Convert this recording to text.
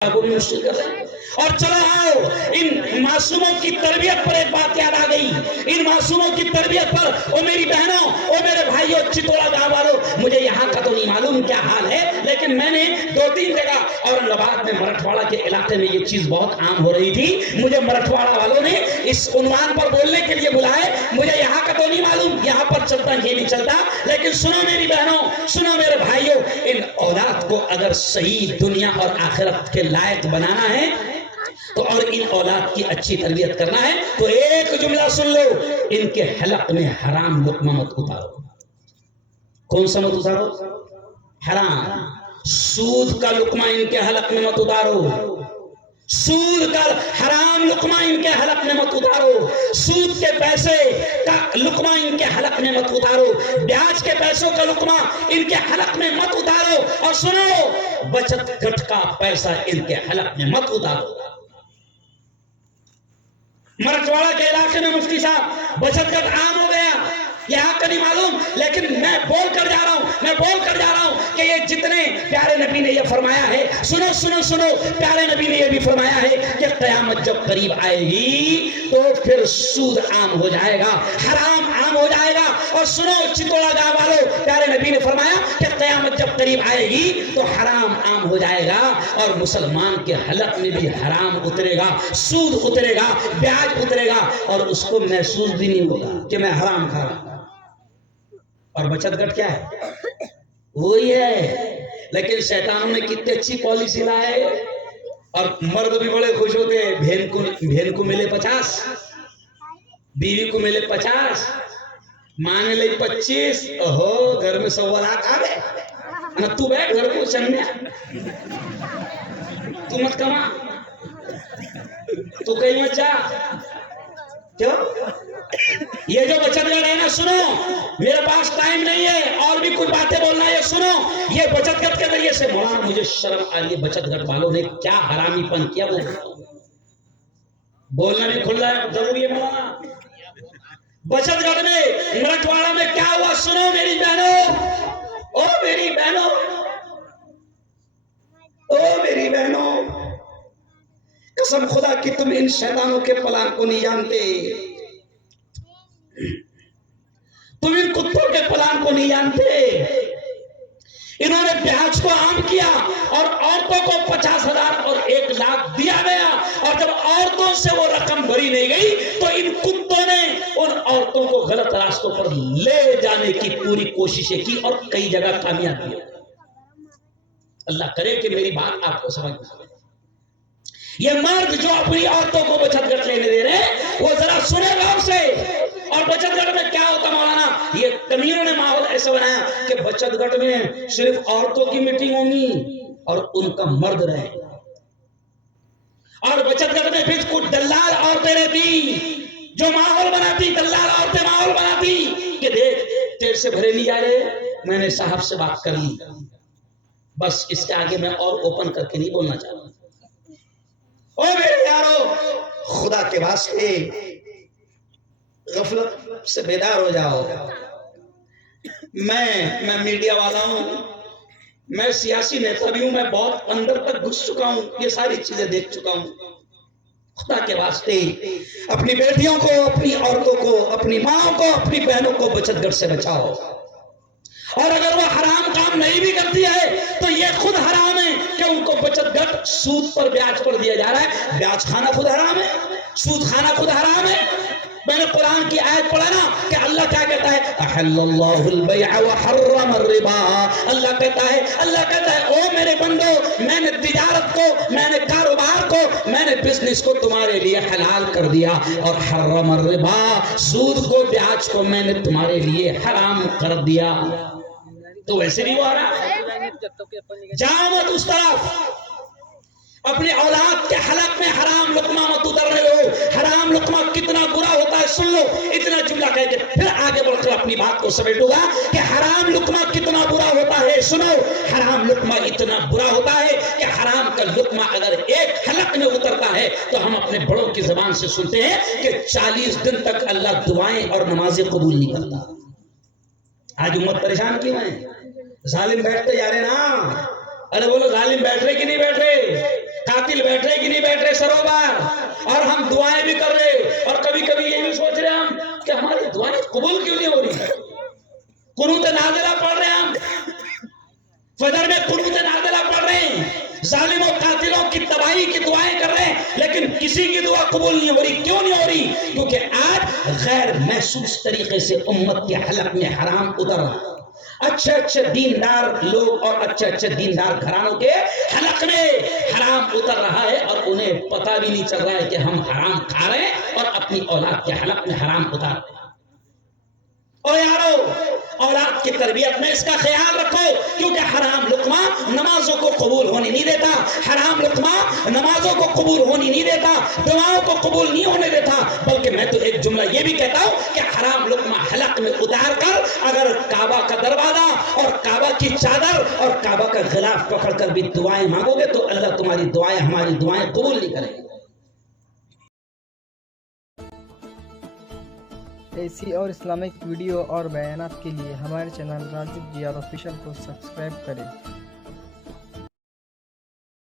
کو بھی مشکل کر رہے ہیں۔ اور چلو آؤ ان معصوموں کی تربیت پر ایک بات یاد آ گئی، ان معصوموں کی تربیت پر، او میری بہنوں، او میرے بھائیوں، چتوڑا گاؤں والوں، مجھے یہاں کا تو نہیں معلوم کیا حال ہے، لیکن میں نے 2-3 جگہ اورنگ آباد میں مرٹھواڑہ کے علاقے میں یہ چیز بہت عام ہو رہی تھی، مجھے مرٹھواڑہ والوں نے اس عنوان پر بولنے کے لیے بلائے، مجھے یہاں کا تو نہیں معلوم یہاں پر چلتا یہ نہیں چلتا، لیکن سنو میری بہنوں، سنو میرے بھائیوں، ان اولاد کو اگر صحیح دنیا اور آخرت کے لائق بنانا ہے تو اور ان اولاد کی اچھی تربیت کرنا ہے تو ایک جملہ سن لو، ان کے حلق میں حرام لقمہ مت اتارو۔ کون سا مت اتارو؟ حرام، سود کا لقمہ ان کے حلق میں مت اتارو، سود کا حرام لقمہ ان کے حلق میں مت اتارو، سود کے پیسے کا لقمہ ان کے حلق میں مت اتارو، بیاج کے پیسوں کا لقمہ ان کے حلق میں مت اتارو، اور سنو بچت گھٹ کا پیسہ ان کے حلق میں مت اتارو۔ مرٹھواڑہ کے علاقے میں مفتی صاحب بچت گھٹ عام ہو گیا، یہاں کا نہیں معلوم، لیکن میں بول کر جا رہا ہوں کہ یہ جتنے پیارے نبی نے یہ فرمایا ہے، سنو سنو سنو، پیارے نبی نے یہ بھی فرمایا ہے کہ قیامت جب قریب آئے گی تو پھر سود عام ہو جائے گا، حرام عام ہو جائے گا، اور سنو چتوڑا گاؤں والوں، پیارے نبی نے فرمایا کہ قیامت جب قریب آئے گی تو حرام عام ہو جائے گا، اور مسلمان کے حلق میں بھی حرام اترے گا، سود اترے گا، بیاج اترے گا، اور اس کو محسوس بھی نہیں ہوگا کہ میں حرام کھا رہا ہوں۔ اور بچت گھٹ کیا ہے؟ وہی ہے، لیکن شیطانوں نے کتنی اچھی پالیسی لائے، اور مرد بھی بڑے خوش ہوتے ہیں، بہن کو ملے 50، بیوی کو ملے 50، ماں نے لئی 25، اوہو گھر میں 100 لاکھ آ گئے نا، تو بیٹھ گھر کو چنیا، تو مت کما، تو کہیں مت جا، کیوں؟ یہ جو بچت گھٹ ہے نا، سنو میرے پاس ٹائم نہیں ہے اور بھی کچھ باتیں بولنا ہے، سنو یہ بچت گھٹ کے ذریعے سے، مولانا مجھے شرم آ رہی ہے، بچت گھٹ والوں نے کیا حرامی پن کیا وہ بولنا بھی کھل رہا ہے ضروری ہے مولانا۔ بچت گھٹ میں مرٹھواڑہ میں کیا ہوا، سنو میری بہنوں، او میری بہنوں، او میری بہنوں، قسم خدا کی تم ان شیطانوں کے پلان کو نہیں جانتے، تم ان کتوں کے پلان کو نہیں جانتے۔ انہوں نے بیاج کو عام کیا اور عورتوں کو 50,000 اور 1 لاکھ دیا گیا، اور جب عورتوں سے وہ رقم بھری نہیں گئی تو ان کتوں نے ان عورتوں کو غلط راستوں پر لے جانے کی پوری کوششیں کی اور کئی جگہ کامیاب ہوئے۔ اللہ کرے کہ میری بات آپ کو سمجھ میں آئے۔ یہ مرد جو اپنی عورتوں کو بچت گھٹ لینے دے رہے ہیں وہ ذرا سنے غور سے، اور بچت گھٹ میں کیا ہوتا مولانا، یہ کمینوں نے ماحول ایسا بنایا کہ بچت گھٹ میں صرف عورتوں کی میٹنگ ہونگی اور ان کا مرد رہے، اور بچت گھٹ میں پھر کچھ دلال عورتیں رہتی جو ماحول بناتی، دلال عورتیں ماحول بناتی کہ دیکھ تیر سے بھرے نہیں جا رہے، میں نے صاحب سے بات کر لی، بس اس کے آگے میں اور اوپن کر کے نہیں بولنا چاہتا۔ او میرے یارو، خدا کے واسطے غفلت سے بیدار ہو جاؤ۔ میں میڈیا والا ہوں، میں سیاسی نیتا بھی ہوں، میں بہت اندر تک گھس چکا ہوں، یہ ساری چیزیں دیکھ چکا ہوں۔ خدا کے واسطے اپنی بیٹیوں کو، اپنی عورتوں کو، اپنی ماں کو، اپنی بہنوں کو بچت گھٹ سے بچاؤ، اور اگر وہ حرام کام نہیں بھی کرتی ہے تو یہ خود حرام ہے کہ ان کو بچت گھٹ سود پر بیاج پر دیا جا رہا ہے، بیاج کھانا خود حرام ہے، سود کھانا خود حرام ہے۔ میں نے قرآن کی آیت پڑھا نا کہ اللہ کیا کہتا ہے، احل اللہ البیع وحرم الربا، اللہ کہتا ہے او میرے بندو، میں نے تجارت کو، میں نے کاروبار کو، میں نے بزنس کو تمہارے لیے حلال کر دیا، اور حرم الربا، سود کو، بیاج کو میں نے تمہارے لیے حرام کر دیا۔ تو ویسے بھی وہ آ رہا، جاؤ مت اس طرف، اپنے اولاد کے حلق میں حرام لقمہ مت اتر رہے ہو۔ حرام لقمہ کتنا برا ہوتا ہے سن لو، اتنا جملہ کہہ کے پھر آگے بڑھ کر اپنی بات کو سمیٹوں گا کہ حرام لقمہ کتنا برا ہوتا ہے۔ سنو، حرام لقمہ اتنا برا ہوتا ہے کہ حرام کا لقمہ اگر ایک حلق میں اترتا ہے تو ہم اپنے بڑوں کی زبان سے سنتے ہیں کہ 40 دن تک اللہ دعائیں اور نمازیں قبول نہیں کرتا۔ آج امت پریشان کیوں ہے؟ ظالم بیٹھتے جا رہے نا، ارے بولو ظالم بیٹھ رہے کہ نہیں بیٹھ رہے؟ قاتل بیٹھ رہے کہ نہیں بیٹھ رہے سروبار، اور ہم دعائیں بھی کر رہے، اور کبھی کبھی یہ بھی سوچ رہے ہم کہ ہماری دعائیں قبول کیوں نہیں ہو رہی ہے۔ قنوت نازلہ پڑھ رہے ہیں ہم، فجر میں قنوت نازلہ پڑھ رہے ہیں، ظالم و قاتلوں کی تباہی کی دعائیں کر رہے ہیں، لیکن کسی کی دعا قبول نہیں ہو رہی۔ کیوں نہیں ہو رہی؟ کیونکہ آج غیر محسوس طریقے سے امت کے حلق میں حرام اتر رہا ہے۔ اچھے اچھے دیندار لوگ اور اچھے اچھے دیندار گھرانوں کے حلق میں حرام اتر رہا ہے، اور انہیں پتہ بھی نہیں چل رہا ہے کہ ہم حرام کھا رہے ہیں اور اپنی اولاد کے حلق میں حرام اتار رہے ہیں۔ اور یارو، اولاد کی تربیت میں اس کا خیال رکھو، کیونکہ حرام لقمہ نمازوں کو قبول ہونے نہیں دیتا، حرام لقمہ نمازوں کو قبول ہونے نہیں دیتا، دعاؤں کو قبول نہیں ہونے دیتا۔ بلکہ میں تو ایک جملہ یہ بھی کہتا ہوں کہ حرام لقمہ حلق میں اتار کر اگر کعبہ کا دروازہ اور کعبہ کی چادر اور کعبہ کا غلاف پکڑ کر بھی دعائیں مانگو گے تو اللہ تمہاری دعائیں، ہماری دعائیں قبول نہیں کرے گا۔ ایسی اور اسلامک ویڈیو اور بیانات کے لیے ہمارے چینل راجب جیار آفیشل کو سبسکرائب کریں۔